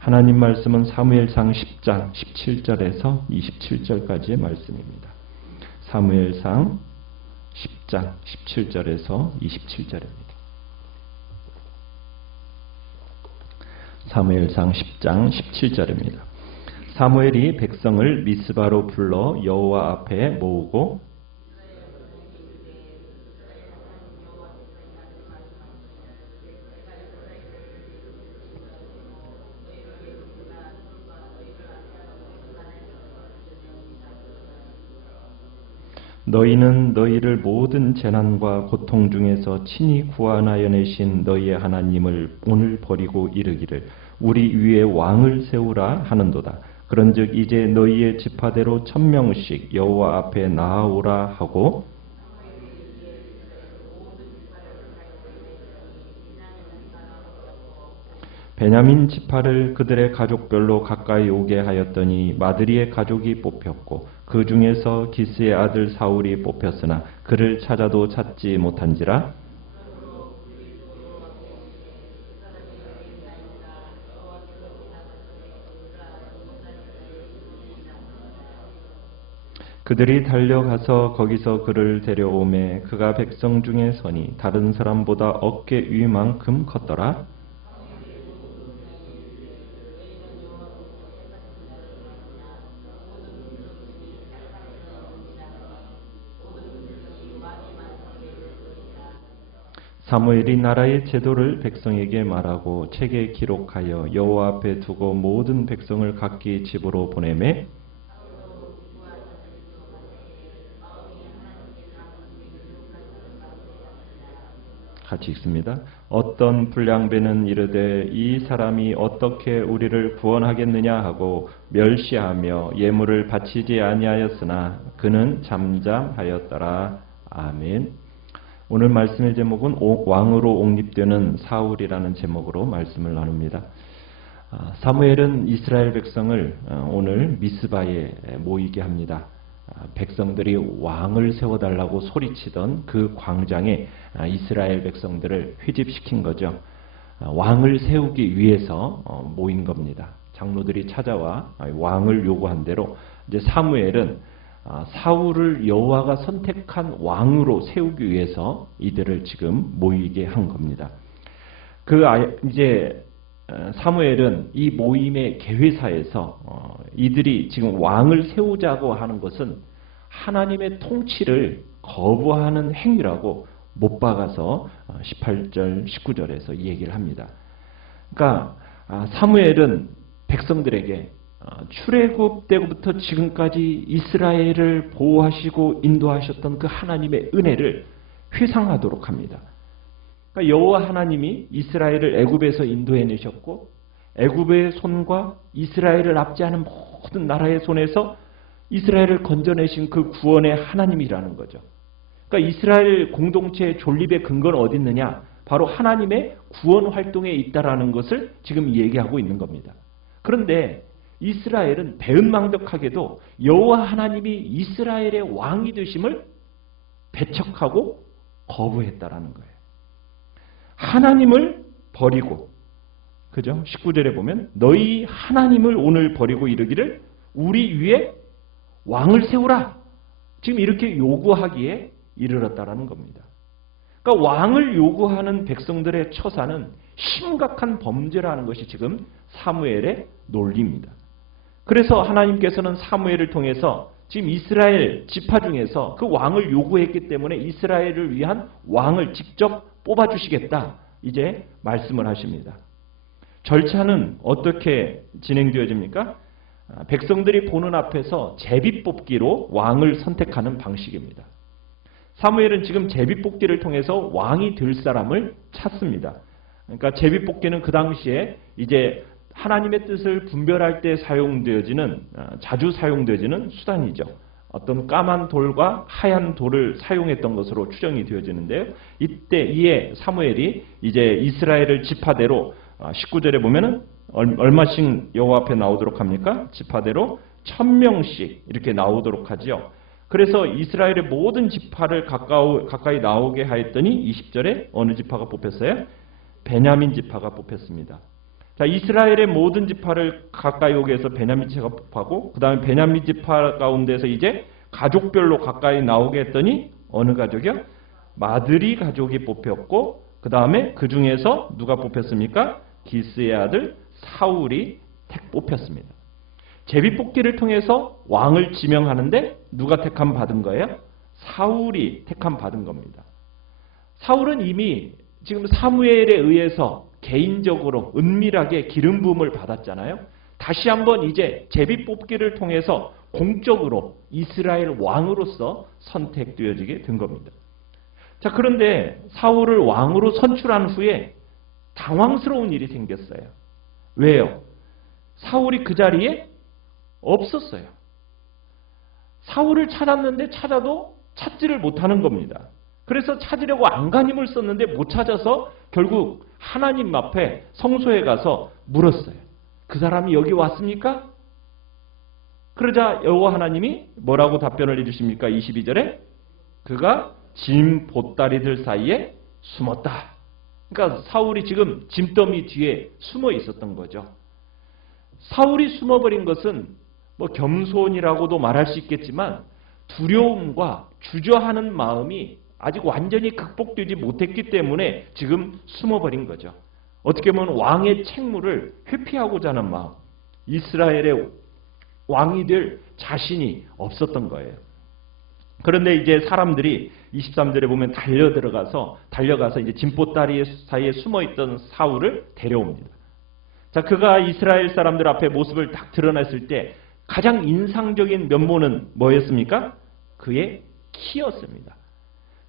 하나님 말씀은 사무엘상 10장 17절에서 27절까지의 말씀입니다. 사무엘상 10장 17절에서 27절입니다. 사무엘상 10장 17절입니다. 사무엘이 백성을 미스바로 불러 여호와 앞에 모으고 너희는 너희를 모든 재난과 고통 중에서 친히 구원하여 내신 너희의 하나님을 오늘 버리고 이르기를 우리 위에 왕을 세우라 하는도다. 그런즉 이제 너희의 지파대로 1000명씩 여호와 앞에 나아오라 하고 베냐민 지파를 그들의 가족별로 가까이 오게 하였더니 마드리의 가족이 뽑혔고 그 중에서 기스의 아들 사울이 뽑혔으나 그를 찾아도 찾지 못한지라. 그들이 달려가서 거기서 그를 데려오매 그가 백성 중에 서니 다른 사람보다 어깨 위만큼 컸더라. 사무엘이 나라의 제도를 백성에게 말하고 책에 기록하여 여호와 앞에 두고 모든 백성을 각기 집으로 보내매 같이 읽습니다. 어떤 불량배는 이르되 이 사람이 어떻게 우리를 구원하겠느냐 하고 멸시하며 예물을 바치지 아니하였으나 그는 잠잠하였더라. 아멘. 오늘 말씀의 제목은 왕으로 옹립되는 사울이라는 제목으로 말씀을 나눕니다. 사무엘은 이스라엘 백성을 오늘 미스바에 모이게 합니다. 백성들이 왕을 세워달라고 소리치던 그 광장에 이스라엘 백성들을 회집시킨 거죠. 왕을 세우기 위해서 모인 겁니다. 장로들이 찾아와 왕을 요구한 대로 이제 사무엘은 사울을 여호와가 선택한 왕으로 세우기 위해서 이들을 지금 모이게 한 겁니다. 이제 사무엘은 이 모임의 개회사에서 이들이 지금 왕을 세우자고 하는 것은 하나님의 통치를 거부하는 행위라고 못 박아서 18절, 19절에서 이 얘기를 합니다. 그러니까 사무엘은 백성들에게 출애굽 때부터 지금까지 이스라엘을 보호하시고 인도하셨던 그 하나님의 은혜를 회상하도록 합니다. 그러니까 여호와 하나님이 이스라엘을 애굽에서 인도해내셨고 애굽의 손과 이스라엘을 압제하는 모든 나라의 손에서 이스라엘을 건져내신 그 구원의 하나님이라는 거죠. 그러니까 이스라엘 공동체의 존립의 근거는 어디 있느냐? 바로 하나님의 구원 활동에 있다라는 것을 지금 얘기하고 있는 겁니다. 그런데 이스라엘은 배은망덕하게도 여호와 하나님이 이스라엘의 왕이 되심을 배척하고 거부했다라는 거예요. 하나님을 버리고, 그죠? 19절에 보면 너희 하나님을 오늘 버리고 이르기를 우리 위에 왕을 세우라. 지금 이렇게 요구하기에 이르렀다라는 겁니다. 그러니까 왕을 요구하는 백성들의 처사는 심각한 범죄라는 것이 지금 사무엘의 논리입니다. 그래서 하나님께서는 사무엘을 통해서 지금 이스라엘 지파 중에서 그 왕을 요구했기 때문에 이스라엘을 위한 왕을 직접 뽑아주시겠다. 이제 말씀을 하십니다. 절차는 어떻게 진행되어집니까? 백성들이 보는 앞에서 제비뽑기로 왕을 선택하는 방식입니다. 사무엘은 지금 제비뽑기를 통해서 왕이 될 사람을 찾습니다. 그러니까 제비뽑기는 그 당시에 이제 하나님의 뜻을 분별할 때 자주 사용되어지는 수단이죠. 어떤 까만 돌과 하얀 돌을 사용했던 것으로 추정이 되어지는데요. 이에 사무엘이 이제 이스라엘을 지파대로 19절에 보면은 얼마씩 여호와 앞에 나오도록 합니까? 지파대로 1000명씩 이렇게 나오도록 하죠. 그래서 이스라엘의 모든 지파를 가까이 나오게 하였더니 20절에 어느 지파가 뽑혔어요? 베냐민 지파가 뽑혔습니다. 자, 이스라엘의 모든 지파를 가까이 오게 해서 베냐민 지파가 뽑하고 그 다음에 베냐민 지파 가운데서 이제 가족별로 가까이 나오게 했더니 어느 가족이요? 마드리 가족이 뽑혔고 그 다음에 그 중에서 누가 뽑혔습니까? 기스의 아들 사울이 뽑혔습니다. 제비뽑기를 통해서 왕을 지명하는데 누가 택함 받은 거예요? 사울이 택함 받은 겁니다. 사울은 이미 지금 사무엘에 의해서 개인적으로 은밀하게 기름 부음을 받았잖아요. 다시 한번 이제 제비뽑기를 통해서 공적으로 이스라엘 왕으로서 선택되어지게 된 겁니다. 자, 그런데 사울을 왕으로 선출한 후에 당황스러운 일이 생겼어요. 왜요? 사울이 그 자리에 없었어요. 사울을 찾았는데 찾아도 찾지를 못하는 겁니다. 그래서 찾으려고 안간힘을 썼는데 못 찾아서 결국 하나님 앞에 성소에 가서 물었어요. 그 사람이 여기 왔습니까? 그러자 여호와 하나님이 뭐라고 답변을 해주십니까? 22절에 그가 짐 보따리들 사이에 숨었다. 그러니까 사울이 지금 짐더미 뒤에 숨어 있었던 거죠. 사울이 숨어버린 것은 뭐 겸손이라고도 말할 수 있겠지만 두려움과 주저하는 마음이 아직 완전히 극복되지 못했기 때문에 지금 숨어버린 거죠. 어떻게 보면 왕의 책무를 회피하고자 하는 마음, 이스라엘의 왕이 될 자신이 없었던 거예요. 그런데 이제 사람들이 23절에 보면 달려가서 이제 짐보따리 사이에 숨어있던 사울을 데려옵니다. 자, 그가 이스라엘 사람들 앞에 모습을 딱 드러냈을 때 가장 인상적인 면모는 뭐였습니까? 그의 키였습니다.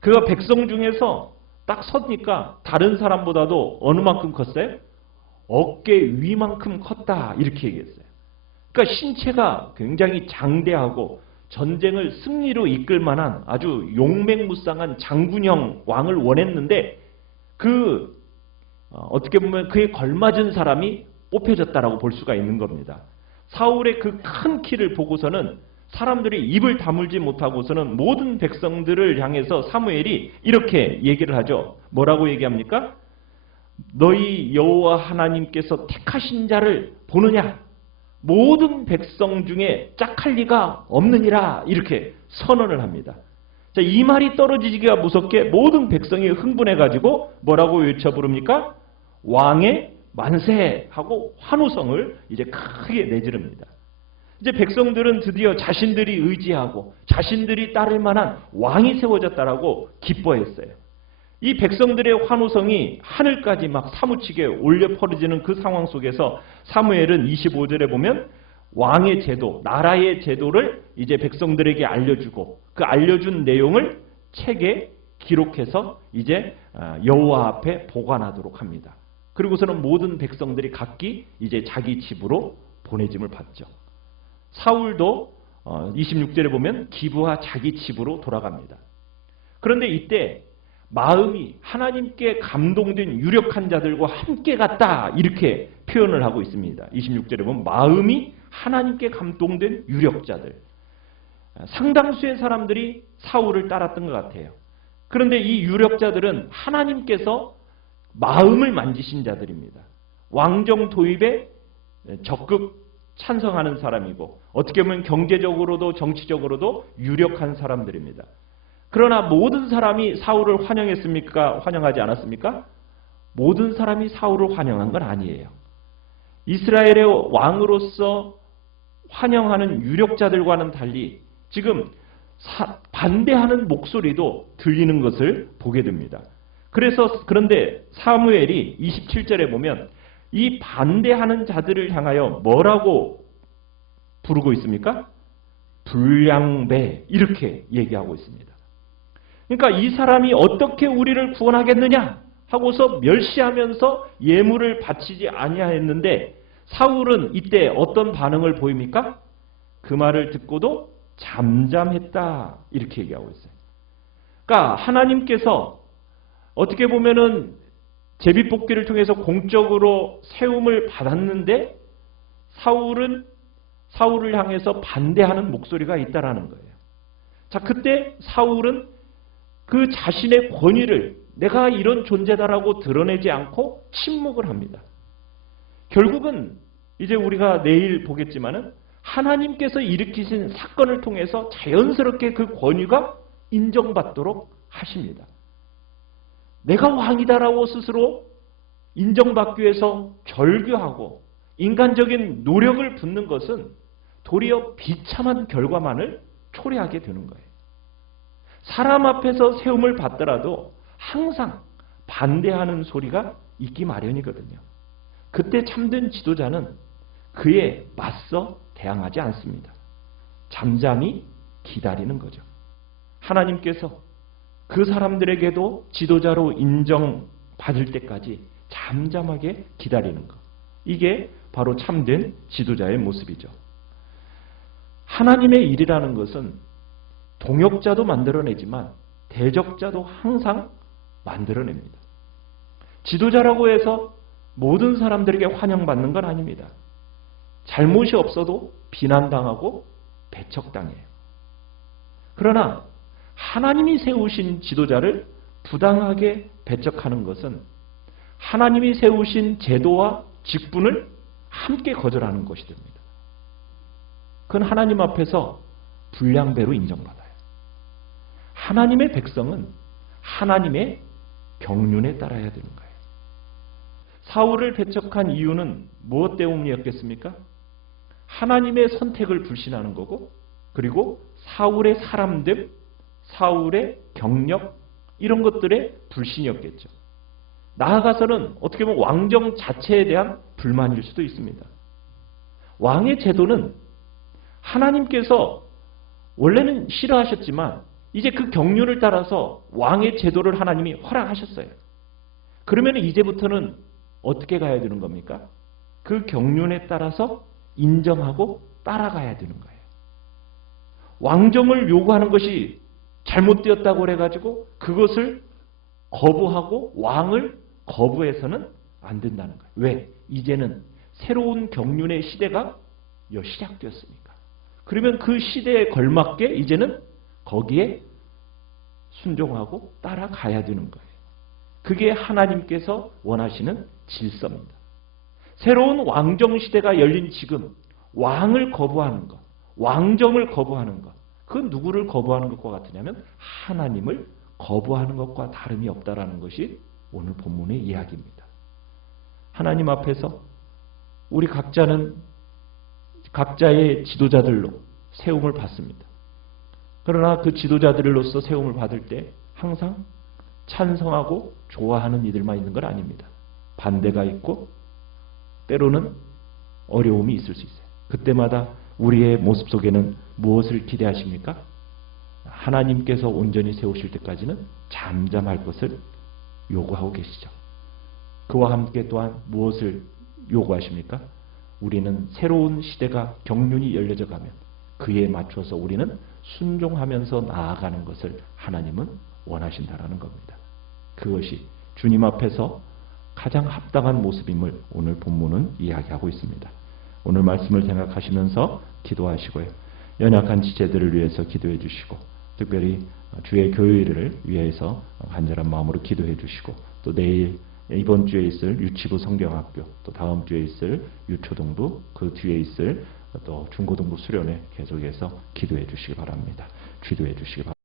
그가 백성 중에서 딱 서니까 다른 사람보다도 어느 만큼 컸어요? 어깨 위만큼 컸다 이렇게 얘기했어요. 그러니까 신체가 굉장히 장대하고 전쟁을 승리로 이끌 만한 아주 용맹무쌍한 장군형 왕을 원했는데 어떻게 보면 그에 걸맞은 사람이 뽑혀졌다라고 볼 수가 있는 겁니다. 사울의 그 큰 키를 보고서는 사람들이 입을 다물지 못하고서는 모든 백성들을 향해서 사무엘이 이렇게 얘기를 하죠. 뭐라고 얘기합니까? 너희 여호와 하나님께서 택하신 자를 보느냐? 모든 백성 중에 짝할 리가 없느니라 이렇게 선언을 합니다. 자, 이 말이 떨어지기가 무섭게 모든 백성이 흥분해가지고 뭐라고 외쳐 부릅니까? 왕의 만세하고 환호성을 이제 크게 내지릅니다. 이제 백성들은 드디어 자신들이 의지하고 자신들이 따를 만한 왕이 세워졌다라고 기뻐했어요. 이 백성들의 환호성이 하늘까지 막 사무치게 올려 퍼지는 그 상황 속에서 사무엘은 25절에 보면 왕의 제도, 나라의 제도를 이제 백성들에게 알려주고 그 알려준 내용을 책에 기록해서 이제 여호와 앞에 보관하도록 합니다. 그리고서는 모든 백성들이 각기 이제 자기 집으로 보내짐을 받죠. 사울도 26절에 보면 기브와 자기 집으로 돌아갑니다. 그런데 이때 마음이 하나님께 감동된 유력한 자들과 함께 갔다 이렇게 표현을 하고 있습니다. 26절에 보면 마음이 하나님께 감동된 유력자들. 상당수의 사람들이 사울을 따랐던 것 같아요. 그런데 이 유력자들은 하나님께서 마음을 만지신 자들입니다. 왕정 도입에 적극 찬성하는 사람이고 어떻게 보면 경제적으로도 정치적으로도 유력한 사람들입니다. 그러나 모든 사람이 사울을 환영했습니까? 환영하지 않았습니까? 모든 사람이 사울을 환영한 건 아니에요. 이스라엘의 왕으로서 환영하는 유력자들과는 달리 지금 반대하는 목소리도 들리는 것을 보게 됩니다. 그런데 사무엘이 27절에 보면 이 반대하는 자들을 향하여 뭐라고 부르고 있습니까? 불량배 이렇게 얘기하고 있습니다. 그러니까 이 사람이 어떻게 우리를 구원하겠느냐 하고서 멸시하면서 예물을 바치지 아니하였는데 사울은 이때 어떤 반응을 보입니까? 그 말을 듣고도 잠잠했다 이렇게 얘기하고 있어요. 그러니까 하나님께서 어떻게 보면은 제비뽑기를 통해서 공적으로 세움을 받았는데 사울을 향해서 반대하는 목소리가 있다라는 거예요. 자, 그때 사울은 그 자신의 권위를 내가 이런 존재다라고 드러내지 않고 침묵을 합니다. 결국은 이제 우리가 내일 보겠지만은 하나님께서 일으키신 사건을 통해서 자연스럽게 그 권위가 인정받도록 하십니다. 내가 왕이다라고 스스로 인정받기 위해서 절규하고 인간적인 노력을 붓는 것은 도리어 비참한 결과만을 초래하게 되는 거예요. 사람 앞에서 세움을 받더라도 항상 반대하는 소리가 있기 마련이거든요. 그때 참된 지도자는 그에 맞서 대항하지 않습니다. 잠잠히 기다리는 거죠. 하나님께서 그 사람들에게도 지도자로 인정받을 때까지 잠잠하게 기다리는 것. 이게 바로 참된 지도자의 모습이죠. 하나님의 일이라는 것은 동역자도 만들어내지만 대적자도 항상 만들어냅니다. 지도자라고 해서 모든 사람들에게 환영받는 건 아닙니다. 잘못이 없어도 비난당하고 배척당해요. 그러나 하나님이 세우신 지도자를 부당하게 배척하는 것은 하나님이 세우신 제도와 직분을 함께 거절하는 것이 됩니다. 그건 하나님 앞에서 불량배로 인정받아요. 하나님의 백성은 하나님의 경륜에 따라야 되는 거예요. 사울을 배척한 이유는 무엇 때문이었겠습니까? 하나님의 선택을 불신하는 거고, 그리고 사울의 사람됨, 사울의 경력, 이런 것들의 불신이었겠죠. 나아가서는 어떻게 보면 왕정 자체에 대한 불만일 수도 있습니다. 왕의 제도는 하나님께서 원래는 싫어하셨지만 이제 그 경륜을 따라서 왕의 제도를 하나님이 허락하셨어요. 그러면 이제부터는 어떻게 가야 되는 겁니까? 그 경륜에 따라서 인정하고 따라가야 되는 거예요. 왕정을 요구하는 것이 잘못되었다고 해가지고 그것을 거부하고 왕을 거부해서는 안 된다는 거예요. 왜? 이제는 새로운 경륜의 시대가 시작되었으니까. 그러면 그 시대에 걸맞게 이제는 거기에 순종하고 따라가야 되는 거예요. 그게 하나님께서 원하시는 질서입니다. 새로운 왕정 시대가 열린 지금 왕을 거부하는 것, 왕정을 거부하는 것, 그건 누구를 거부하는 것과 같으냐면 하나님을 거부하는 것과 다름이 없다라는 것이 오늘 본문의 이야기입니다. 하나님 앞에서 우리 각자는 각자의 지도자들로 세움을 받습니다. 그러나 그 지도자들로서 세움을 받을 때 항상 찬성하고 좋아하는 이들만 있는 건 아닙니다. 반대가 있고 때로는 어려움이 있을 수 있어요. 그때마다 우리의 모습 속에는 무엇을 기대하십니까? 하나님께서 온전히 세우실 때까지는 잠잠할 것을 요구하고 계시죠. 그와 함께 또한 무엇을 요구하십니까? 우리는 새로운 시대가 경륜이 열려져 가면 그에 맞춰서 우리는 순종하면서 나아가는 것을 하나님은 원하신다라는 겁니다. 그것이 주님 앞에서 가장 합당한 모습임을 오늘 본문은 이야기하고 있습니다. 오늘 말씀을 생각하시면서 기도하시고요. 연약한 지체들을 위해서 기도해 주시고 특별히 주의 교회를 위해서 간절한 마음으로 기도해 주시고 또 내일 이번 주에 있을 유치부 성경학교 또 다음 주에 있을 유초등부 그 뒤에 있을 또 중고등부 수련회 계속해서 기도해 주시기 바랍니다. 기도해 주시기 바랍니다.